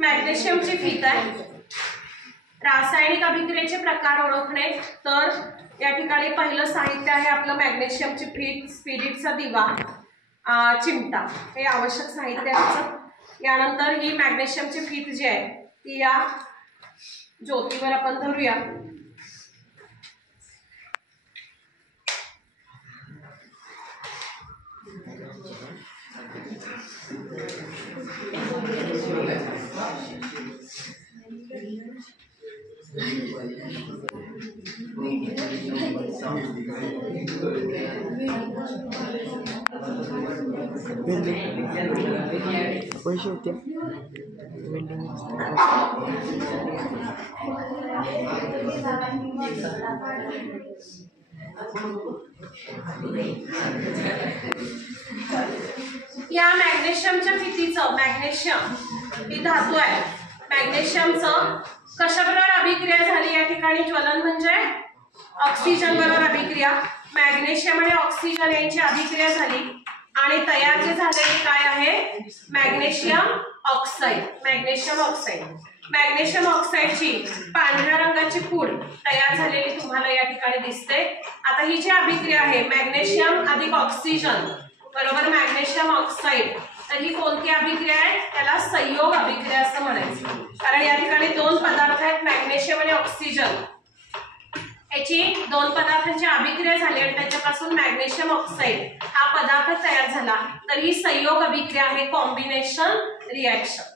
मॅग्नेशियमची फीत आहे. रासायनिक अभिक्रियेचे प्रकार ओळखणे. तर या ठिकाणी पहिलं साहित्य आहे आपलं मॅग्नेशियमची फीत, स्पिरिटचा दिवा, चिमटा, हे आवश्यक साहित्य आहे. यानंतर ही मॅग्नेशियमची फीत जी आहे ती या ज्योतीवर आपण धरूया. पैसे होते या मॅग्नेशियमच्या फितीचं, मॅग्नेशियम ही धातू आहे, मॅग्नेशियमचं कशाबरोबर अभिक्रिया झाली या ठिकाणी? ज्वलन म्हणजे ऑक्सिजन बरोबर अभिक्रिया. मॅग्नेशियम आणि ऑक्सिजन यांची अभिक्रिया झाली आणि तयार जे झालेले काय आहे? Magnesium oxide. Magnesium oxide, magnesium ऑक्साईडची पांढऱ्या रंगाची पूड तयार झालेली तुम्हाला या ठिकाणी दिसते. आता ही जी अभिक्रिया आहे मॅग्नेशियम अधिक ऑक्सिजन बरोबर मॅग्नेशियम ऑक्साईड, तर ही कोणती अभिक्रिया आहे? त्याला संयोग अभिक्रिया असं म्हणायचं. कारण या ठिकाणी दोन पदार्थ आहेत, मॅग्नेशियम आणि ऑक्सिजन, याची दोन पदार्थांची अभिक्रिया झाली आणि त्याच्यापासून मॅग्नेशियम ऑक्साईड हा पदार्थ तयार झाला. तर ही संयोग अभिक्रिया आहे, कॉम्बिनेशन रिएक्शन.